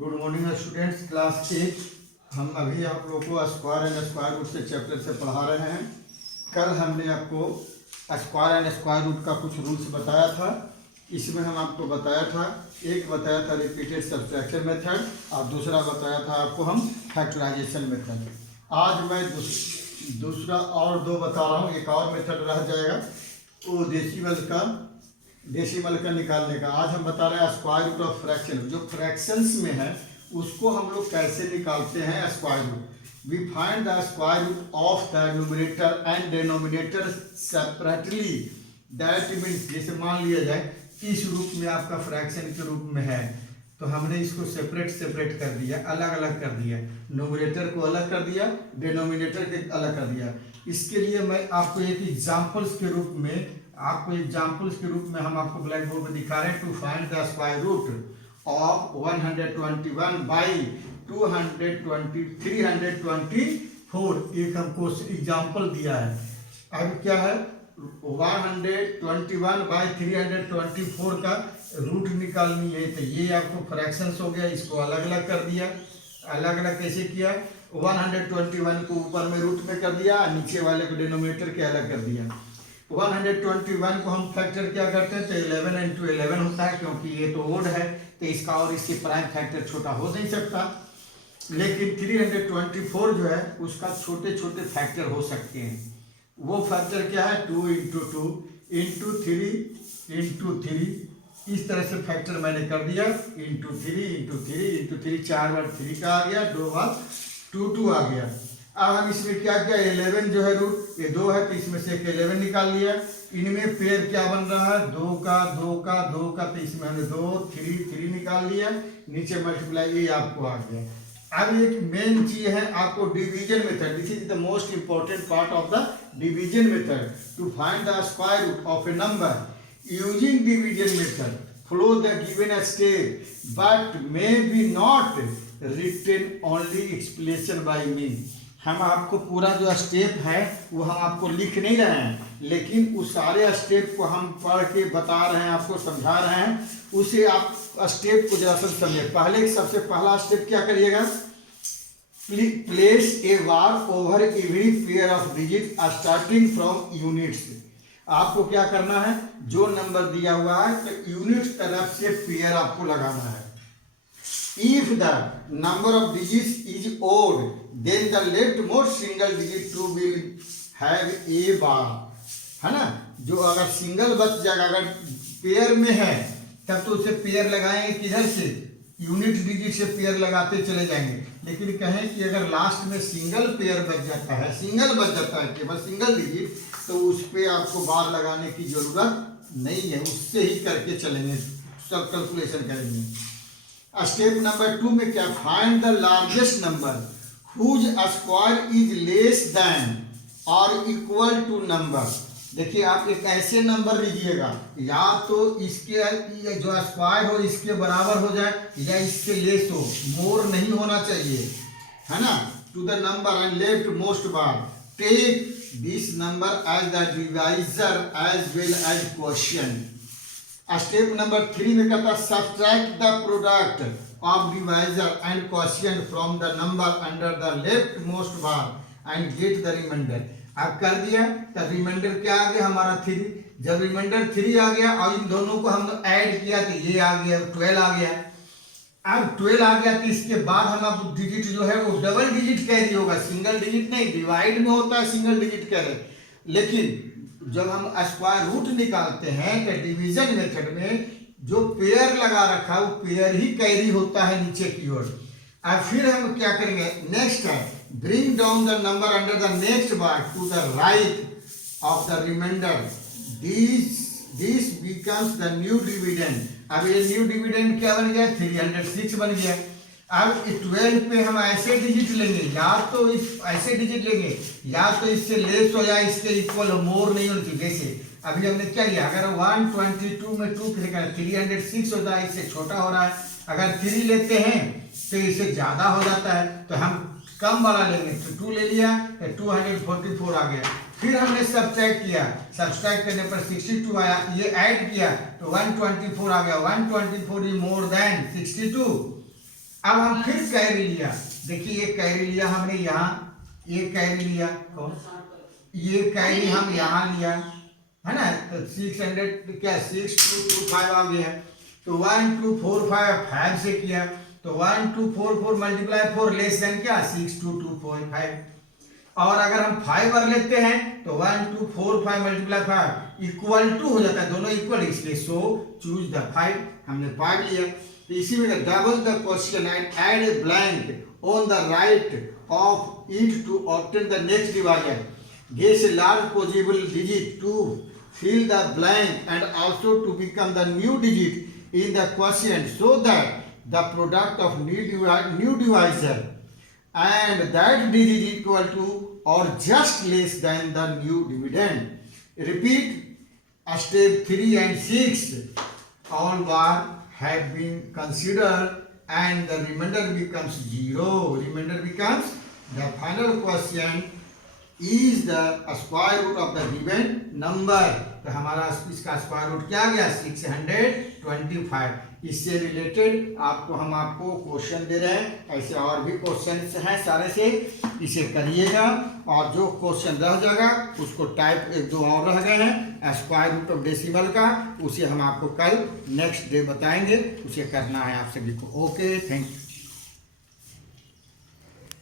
Good morning students, class 8। हम अभी आप लोग को स्क्वायर एंड स्क्वायर रूट से चैप्टर से पढ़ा रहे हैं। कल हमने आपको स्क्वायर एंड स्क्वायर रूट का कुछ रूल्स बताया था। इसमें हम आपको बताया था, एक बताया था रिपीटेड सब्ट्रैक्शन मेथड और दूसरा बताया था आपको हम फैक्टराइजेशन मेथड। आज मैं दूसरा और दो बता रहा हूँ। एक और मेथड रह जाएगा वो डेसिमल का निकालने का। आज हम बता रहे हैं स्क्वायर रूट ऑफ फ्रैक्शन। जो फ्रैक्शंस में है उसको हम लोग कैसे निकालते हैं square root. We find the square root of the numerator and denominator separately. That means जैसे मान लिया जाए इस रूप में आपका फ्रैक्शन के रूप में है तो हमने इसको सेपरेट कर दिया, अलग अलग कर दिया। न्यूमरेटर को अलग कर दिया, डिनोमिनेटर के अलग कर दिया। इसके लिए मैं आपको एक एग्जाम्पल्स के रूप में हम आपको ब्लैक बोर्ड में दिखा रहे हैं। To find the square root of 121 by 324 एक हमको एग्जाम्पल दिया है। अब क्या है 121 बाई 324 का रूट निकालनी है। तो ये आपको फ्रैक्शंस हो गया, इसको अलग अलग कर दिया। अलग अलग कैसे किया? 121 को ऊपर में रूट में कर दिया, नीचे वाले को डिनोमिनेटर के अलग कर दिया। 121 को हम फैक्टर क्या करते हैं तो 11 इंटू 11 होता है, क्योंकि ये तो ओड है तो इसका और इससे प्राइम फैक्टर छोटा हो नहीं सकता। लेकिन 324 जो है उसका छोटे छोटे फैक्टर हो सकते हैं। वो फैक्टर क्या है 2 इंटू 2 इंटू 3 इंटू 3। इस तरह से फैक्टर मैंने कर दिया। इंटू 3 इंटू 3 इंटू 3, 4 बार 3 का आ गया, 2 बार 2 आ गया। अब हम इसमें क्या किया 11 जो है रूट ये 2 है तो इसमें से 11 निकाल लिया। इनमें पेयर क्या बन रहा है 2 का 2 का 2 का, तो इसमें हमने 2 3 निकाल लिया। नीचे मल्टीप्लाई ये आपको आ गया। अब एक मेन चीज है आपको division method. This is the most important part of the division method. To find the square root of a number using division method follow the given step but may be not written only explanation by me। हम आपको पूरा जो step है वो हम आपको लिख नहीं रहे हैं, लेकिन उस सारे स्टेप को हम पढ़ के बता रहे हैं, आपको समझा रहे हैं। उसे आप स्टेप को जरा सा समझिए। पहले सबसे पहला स्टेप क्या करिएगा, place a bar over every pair of digit starting from units. आपको क्या करना है, जो नंबर दिया हुआ है तो यूनिट तरफ से पेयर आपको लगाना है। If the number of digits is odd then the left most single digit too will have a bar, है ना। जो अगर सिंगल बच जाएगा, अगर पेयर में है तब तो उसे पेयर लगाएंगे किधर से, यूनिट डिजिट से पेयर लगाते चले जाएंगे। लेकिन कहें कि अगर लास्ट में सिंगल पेयर बच जाता है, केवल सिंगल डिजिट, तो उस पर आपको बार लगाने की जरूरत नहीं है, उससे ही करके चलेंगे, सब कैलकुलेशन करेंगे। स्टेप नंबर 2 में क्या, find the largest number whose square is less than और इक्वल टू नंबर। देखिए आप एक ऐसे नंबर लीजिएगा, या तो इसके जो स्क्वायर हो इसके बराबर हो जाए या इससे लेस हो, मोर नहीं होना चाहिए, है ना। To the number and left most bar take this number as the divisor as well as quotient. Step number 3 में कहता है subtract the product of divisor and quotient from the number under the left most bar and get the remainder. अब कर दिया तो reminder क्या आ गया हमारा 3। जब रिमाइंडर 3 आ गया और इन दोनों को हम ऐड किया तो ये आ गया 12 आ गया। अब 12 आ गया तो इसके बाद हम अब डिजिट जो है वो डबल डिजिट कैरी होगा, सिंगल डिजिट नहीं। डिवाइड में होता है सिंगल डिजिट कैरी, लेकिन जब हम स्क्वायर रूट निकालते हैं तो डिवीजन मेथड में जो पेयर लगा रखा है वो पेयर ही कैरी होता है नीचे की ओर। अब फिर हम क्या करेंगे, नेक्स्ट है bring down the number under the next bar to the right of the remainder, this becomes the new dividend. अब ये न्यू डिविडेंड क्या बन गया 306 बन गया। अब 12 पे हम ऐसे डिजिट लेंगे, या तो ऐसे डिजिट लेंगे या तो इससे लेस हो या इसके इक्वल हो, मोर नहीं होनी चाहिए। जैसे अभी हमने क्या किया, अगर 122 में 2 306 होता है, इससे छोटा हो रहा है। अगर 3 लेते हैं तो इससे ज्यादा हो जाता है, तो हम कम वाला लेंगे तो 2 ले लिया, 244 आ गया। फिर हमने सब्ट्रैक्ट किया, सब्ट्रैक्ट करने पर 62 आया, ये ऐड किया तो 124 आ गया। 124 इज मोर देन 62, अब हम फिर कैरी लिया, देखिए ये कैरी लिया हमने यहाँ, ये कैरी लिया कौन, ये कैरी हम यहाँ लिया है ना, तो 600 क्या 6225 आ गया। तो 1 2 4 5 5 से किया, तो 1 2 4 4 मल्टीप्लाई 4 लेस देन क्या 62245। और अगर हम 5 कर लेते हैं तो 1 2 4 5 मल्टीप्लाई 5 इक्वल टू हो जाता है, दोनों इक्वल, इसलिए सो चूज द 5, हमने 5 लिया। तो इसी में double the question and add a blank on the right of it to obtain the next divisor, guess a large possible digit to fill the blank and also to become the new digit in the quotient so that the product of new divisor and that digit is equal to or just less than the new dividend. Repeat step 3 and 6. All bar have been considered and the remainder becomes 0. Remainder becomes the final quotient is the square root of the given number. तो हमारा इसका square root क्या आ गया 625। इससे related आपको question दे रहे हैं, ऐसे और भी क्वेश्चन हैं सारे से, इसे करिएगा और जो क्वेश्चन रह जाएगा उसको टाइप 1 2 और रह गए हैं स्क्वायर रूट ऑफ डेसिमल का, उसे हम आपको कल नेक्स्ट डे बताएंगे, उसे करना है आप सभी को। Okay, thank you.